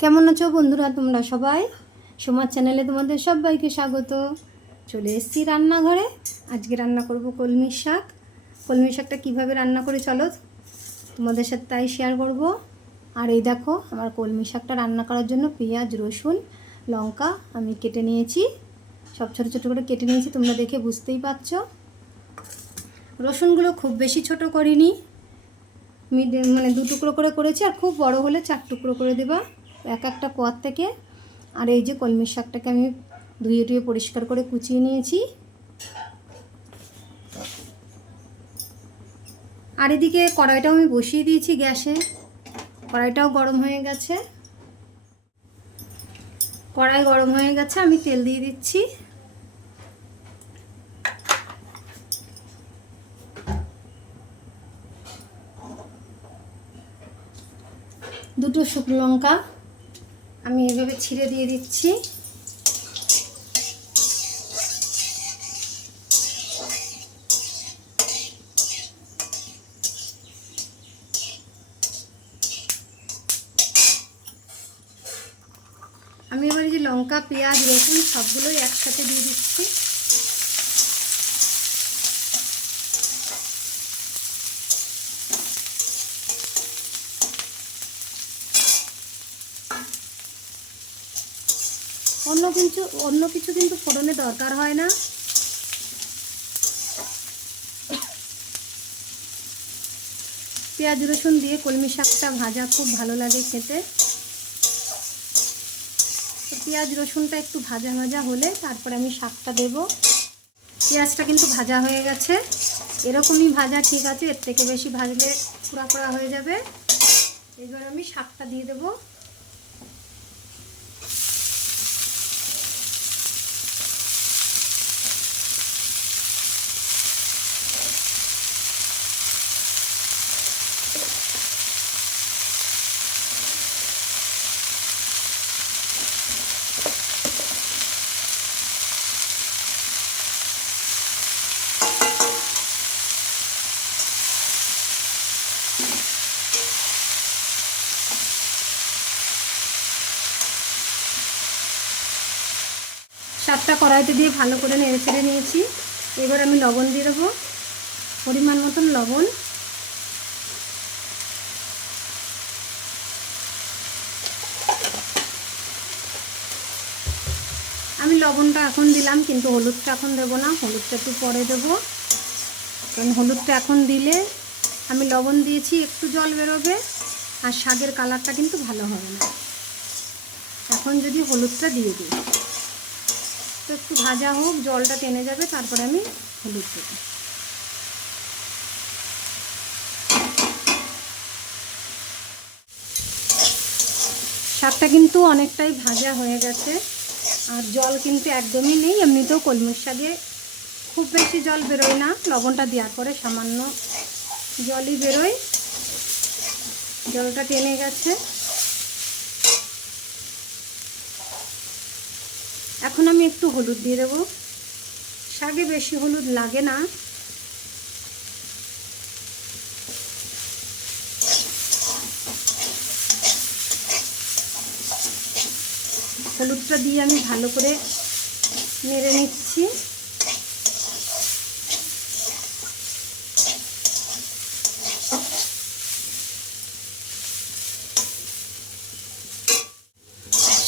কেমন আছো বন্ধুরা? তোমরা সবাই? সমাজ চ্যানেলে তোমাদের সবাইকে স্বাগত। চলে এসেছি রান্নাঘরে। আজকে রান্না করব কলমির শাক। কলমির শাকটা কীভাবে রান্না করে চলো তোমাদের সাথে তাই শেয়ার করব। আর এই দেখো, আমার কলমি শাকটা রান্না করার জন্য পেঁয়াজ, রসুন, লঙ্কা আমি কেটে নিয়েছি। সব ছোটো ছোটো করে কেটে নিয়েছি, তোমরা দেখে বুঝতেই পারছ। রসুনগুলো খুব বেশি ছোট করিনি। মানে দু টুকরো করে করেছি, আর খুব বড় হলে চার টুকরো করে দেবা। এক একটা কোয়ার থেকে আর এই যে কলমির শাকটাকে আমি ধুয়ে টুয়ে পরিষ্কার করে কুচিয়ে নিয়েছি। আর এদিকে কড়াইটাও আমি বসিয়ে দিয়েছি গ্যাসে। কড়াইটাও গরম হয়ে গেছে। কড়াই গরম হয়ে গেছে, আমি তেল দিয়ে দিচ্ছি। দুটো শুকনো লঙ্কা আমি এভাবে ছিঁড়ে দিয়ে দিচ্ছি। আমি এবার যে লঙ্কা, পেঁয়াজ, রসুন সবগুলোই একসাথে দিয়ে দিচ্ছি। অন্য কিছু অন্য কিছু কিন্তু ফোড়নে দরকার হয় না। পেঁয়াজ, রসুন দিয়ে কলমি শাকটা ভাজা, খুব ভালো লাগে খেতে। পেঁয়াজ, রসুনটা একটু ভাজা ভাজা হলে তারপরে আমি শাকটা দেব। পেঁয়াজটা কিন্তু ভাজা হয়ে গেছে। এরকমই ভাজা ঠিক আছে, এর থেকে বেশি ভাজলে পুরা পোড়া হয়ে যাবে। এবার আমি শাকটা দিয়ে দেবো। শাকটা কড়াইতে দিয়ে ভালো করে নেড়ে ছেড়ে নিয়েছি। এবার আমি লবণ দিয়ে দেবো। পরিমাণ মতন লবণ। আমি লবণটা এখন দিলাম, কিন্তু হলুদটা এখন দেবো না। হলুদটা একটু পরে দেবো। কারণ হলুদটা এখন দিলে আমি লবণ দিয়েছি, একটু জল বেরোবে, আর শাকের কালারটা কিন্তু ভালো হবে না। এখন যদি হলুদটা দিয়ে দিই। তো একটু ভাজা হোক, জলটা টেনে যাবে, তারপরে আমি হলুদ দেবো। শাকটা কিন্তু অনেকটাই ভাজা হয়ে গেছে, আর জল কিন্তু একদমই নেই, এমনিতেও কলমির শাকে খুব বেশি জল বেরোয় না, লবণটা দেওয়ার পরে সামান্য জলই বেরোয়। জলটা টেনে গেছে। আমি একটু হলুদ দিয়ে দেবো। শাকে বেশি হলুদ লাগে না। হলুদটা দিয়ে আমি ভালো করে নেড়ে নিচ্ছি।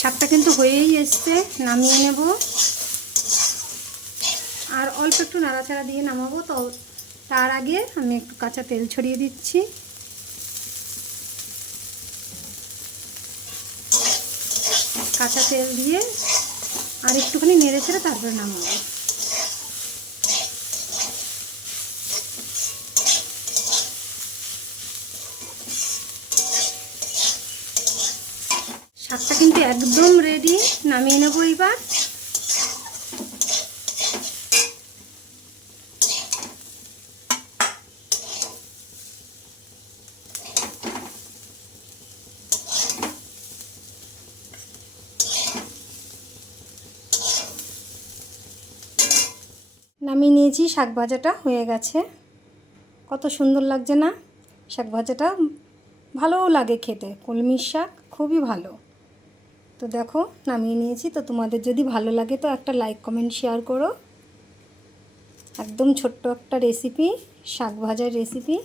শাকটা কিন্তু হয়েই এসছে, নামিয়ে নেব। আর অল্প একটু নাড়াচাড়া দিয়ে নামাবো, তো তার আগে আমি একটু কাঁচা তেল ছড়িয়ে দিচ্ছি। কাঁচা তেল দিয়ে আর একটুখানি নেড়ে ছেড়ে তারপরে নামাবো। শাকটা কিন্তু একদম রেডি নামিয়ে নেব এবার নামিয়ে নিয়েছি, শাক ভাজাটা হয়ে গেছে। কত সুন্দর লাগছে না? শাক ভাজাটা ভালোও লাগে খেতে, কলমির শাক খুবই ভালো। তো দেখো, নামিয়ে নিয়েছি। তো তোমাদের যদি ভালো লাগে তো একটা লাইক কমেন্ট শেয়ার করো। একদম ছোট্ট একটা রেসিপি শাক ভাজার রেসিপি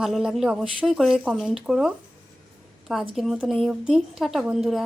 ভালো লাগলে অবশ্যই করে কমেন্ট করো। তো আজকের মতন এই অবধি। টাটা বন্ধুরা।